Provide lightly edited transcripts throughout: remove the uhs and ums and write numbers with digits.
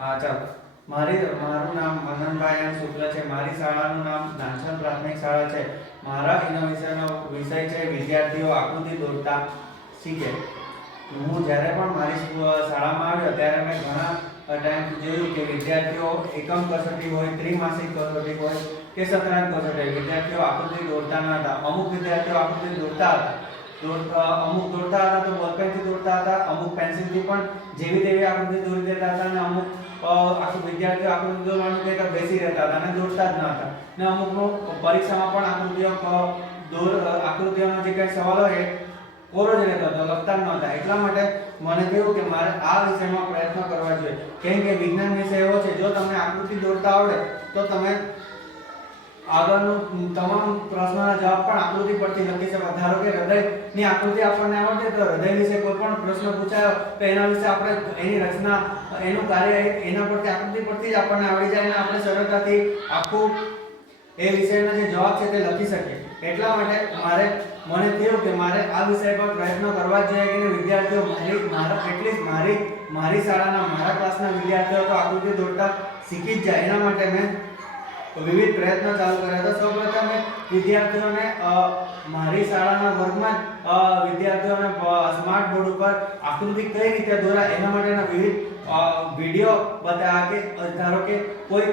હા ચાલો. મારું નામ મનનભાઈ એમ શુક્લ છે. મારી શાળાનું નામ નાનછલ પ્રાથમિક શાળા છે. મારા એના વિષય છે વિદ્યાર્થીઓ આકૃતિ દોરતા શીખે. હું જ્યારે પણ મારી શાળામાં આવ્યો ત્યારે મેં ઘણા ટાઈમ જોયું કે વિદ્યાર્થીઓ એકમ કસોટી હોય, ત્રિમાસિક કસોટી હોય કે સત્રાંત કસોટી, વિદ્યાર્થીઓ આકૃતિ દોરતા ન હતા. અમુક વિદ્યાર્થીઓ આકૃતિ દોરતા હતા, અમુક દોરતા હતા તો બોલપેનથી દોરતા હતા, અમુક પેન્સિલથી પણ જેવી તેવી આકૃતિ દોરી દેતા હતા, અને અમુક આખું વિદ્યાર્થીઓ આકૃતિ દોરવાનું કહેતા બેસી રહેતા હતા અને દોરતા જ ન હતા. ને અમુકનો પરીક્ષામાં પણ આકૃતિઓનો જે કંઈ સવાલ હોય એ કોરો જ રહેતો હતો, લખતા જ નહોતા. એટલા માટે મને થયું કે મારે આ વિષયમાં પ્રયત્ન કરવા જોઈએ, કેમ કે વિજ્ઞાન વિષય એવો છે જો તમને આકૃતિ દોરતા આવડે તો તમે આગળનું તમામ પ્રશ્નોના જવાબ પણ આકૃતિ પરથી લખી શકો. ધારો કે હૃદયની આકૃતિ આપણને આવડે તો હૃદય વિશે કોઈ પણ પ્રશ્ન પૂછાયો તો એના વિશે આપણે એની રચના, એનું કાર્ય એના પરથી આકૃતિ પરથી જ આપણને આવડી જાય અને આપણે સરળતાથી આખું એ વિષયનો જે જવાબ છે તે લખી શકીએ. એટલા માટે મને થયું કે મારે આ વિષય પર પ્રયત્ન કરવા જ જોઈએ કે વિદ્યાર્થીઓ મારી શાળાના, મારા ક્લાસના વિદ્યાર્થીઓ તો આકૃતિ દોરતા શીખી જ જાય. એના માટે મેં વિવિધ પ્રયત્નો ચાલુ કર્યા હતા. સૌપ્રથમ મેં વિદ્યાર્થીઓને મારી શાળાના વર્ગમાં વિદ્યાર્થીઓને સ્માર્ટ બોર્ડ ઉપર આકૃતિ કઈ રીતે દોરાય એના માટેના વિવિધ વિડીયો બતાવ્યા કે ધારો કે કોઈ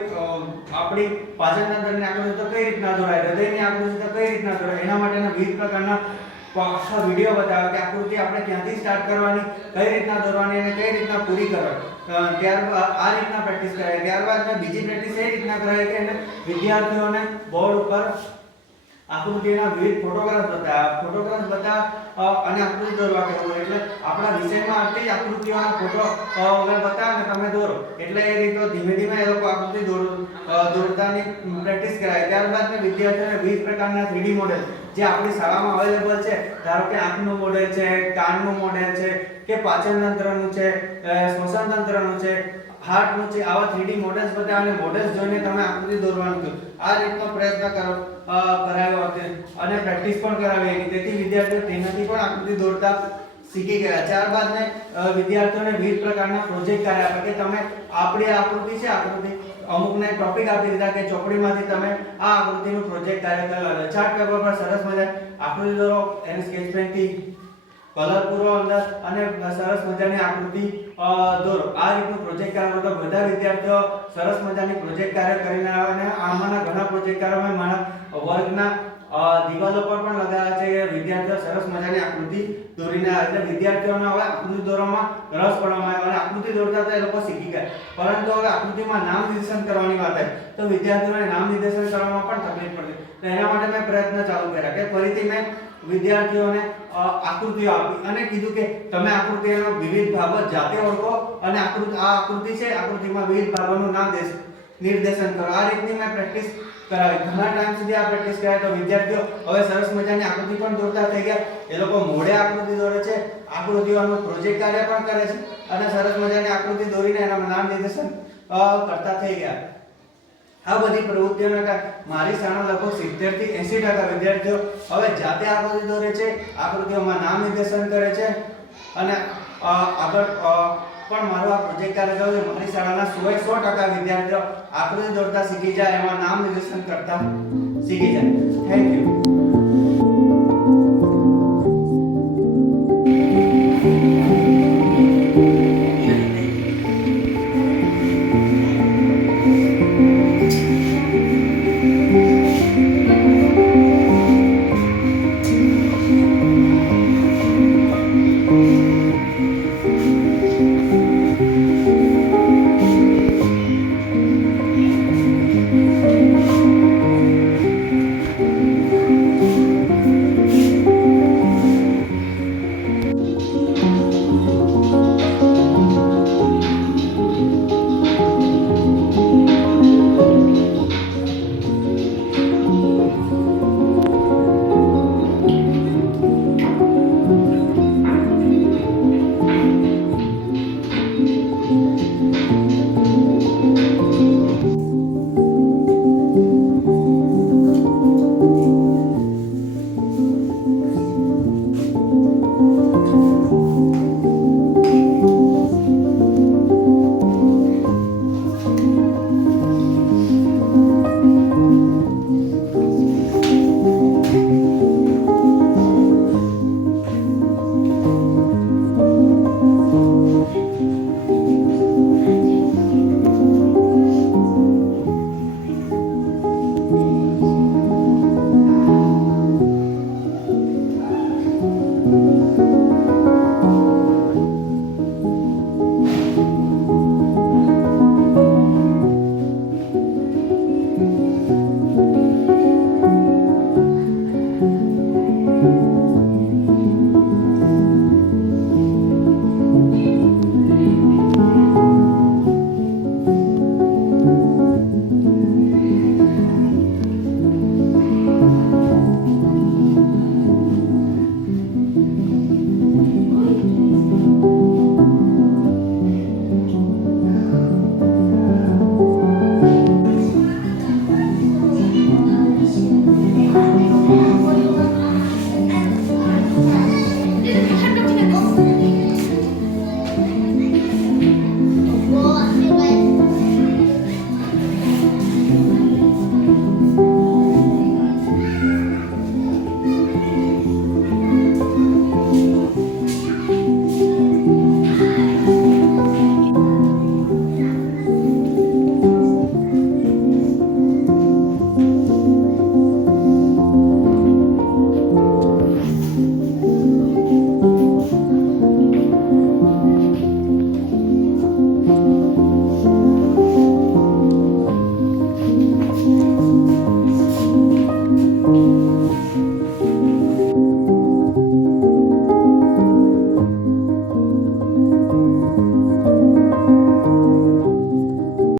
આપણી પાચનતંત્રની આકૃતિ તો કઈ રીતના દોરાય, હૃદયની આકૃતિ તો કઈ રીતના દોરાય, એના માટેના વિવિધ પ્રકારના આખા વિડીયો બતાવ્યા કે આકૃતિ આપણે ક્યાંથી સ્ટાર્ટ કરવાની, કઈ રીતના દોરવાની અને કઈ રીતના પૂરી કરવાની. ત્યારબાદ આ રીતના પ્રેક્ટિસ કરાય. ત્યારબાદ મેં બીજી પ્રેક્ટિસ એ રીતના કરાય કે વિદ્યાર્થીઓને બોર્ડ ઉપર આકૃતિના વિવિધ ફોટોગ્રાફ બતાવ્યા અને આકૃતિ દોરવા કહેવું. એટલે આપણા વિષયમાં આવતી આકૃતિઓના ફોટો બતાવે ને તમે દોરો, એટલે એ રીતે ધીમે ધીમે એ લોકો આકૃતિ દોરતાની પ્રેક્ટિસ કરાય. ત્યારબાદ મેં વિદ્યાર્થીઓને વિવિધ પ્રકારના 3D મોડેલ જે આપણી શાળામાં અવેલેબલ છે, ધારો કે આંખનું મોડેલ છે, કાનનું મોડેલ છે, કે પાચન તંત્રનું છે, શ્વસન તંત્રનું છે, હાર્ટનું છે, આવા 3D મોડેલ્સ બતાવ્યા અને મોડેલ્સ જોઈને તમે આકૃતિ દોરવાનું કહ્યું. આ રીતનો પ્રયત્ન કરાયો અને પ્રેક્ટિસ પણ કરાવી. તેથી વિદ્યાર્થીઓ તેનાથી પણ આકૃતિ દોરતા શીખી ગયા. ત્યારબાદ મેં વિદ્યાર્થીઓને વિવિધ પ્રકારના પ્રોજેક્ટ આપ્યા કે તમે આપણી આકૃતિ છે, અમુકને ટોપિક આપી દીધા કે ચોપડીમાંથી તમે આ આકૃતિનું પ્રોજેક્ટ કાર્ય કરવા. ચાર્ટ પેપર પર સરસ મજાની આકૃતિ દોરો, એને સ્કેચ પેનથી કલર પૂરો અંદર અને સરસ મજાની આકૃતિ દોરો. આ રીતનું પ્રોજેક્ટ કાર્ય તો બધા વિદ્યાર્થીઓ સરસ મજાની પ્રોજેક્ટ કાર્ય કરીને આવ્યા અને આમાંના ઘણા પ્રોજેક્ટ કાર્યો મેં મારા વર્ગના દિવાલો પર પણ લગાવ્યા છે કે વિદ્યાર્થીઓ સરસ મજાની આકૃતિ દોરીને આવે. એટલે વિદ્યાર્થીઓને હવે આકૃતિ દોરવામાં રસ પડવામાં આવ્યો અને આકૃતિ દોરતા તો એ લોકો શીખી ગયા. પરંતુ હવે આકૃતિમાં નામ નિર્દેશન કરવાની વાત આવી તો વિદ્યાર્થીઓને નામ નિર્દેશન કરવામાં પણ તકલીફ પડતી. તો એના માટે મેં પ્રયત્ન ચાલુ કર્યા કે ફરીથી મેં વિદ્યાર્થીઓને આકૃતિઓ આપી અને કીધું કે તમે આકૃતિઓના વિવિધ ભાગો જાતે ઓળખો અને આ આકૃતિ છે, આકૃતિમાં વિવિધ ભાગોનું નામ નિર્દેશન કરો. આ રીતની મેં પ્રેક્ટિસ કરાવી. ઘણા ટાઈમ સુધી આ પ્રેક્ટિસ કરાય તો વિદ્યાર્થીઓ હવે સરસ મજાની આકૃતિ પણ દોરતા થઈ ગયા. એ લોકો મોઢે આકૃતિ દોરે છે, આકૃતિઓનું પ્રોજેક્ટ કાર્ય પણ કરે છે અને સરસ મજાની આકૃતિ દોરીને એના નામ નિર્દેશન કરતા થઈ ગયા. આ બધી પ્રવૃત્તિઓના કારણે મારી શાળાના લગભગ 70 થી 80% વિદ્યાર્થીઓ હવે જાતે આકૃતિ દોરે છે, આકૃતિઓમાં નામ નિર્દેશન કરે છે અને આગળ પણ મારો આ પ્રોજેક્ટ કાર્ય થયો છે. મારી શાળાના 100% વિદ્યાર્થીઓ આકૃતિ દોરતા શીખી જાય, એમાં નામ નિર્દેશન કરતા શીખી જાય. Thank you.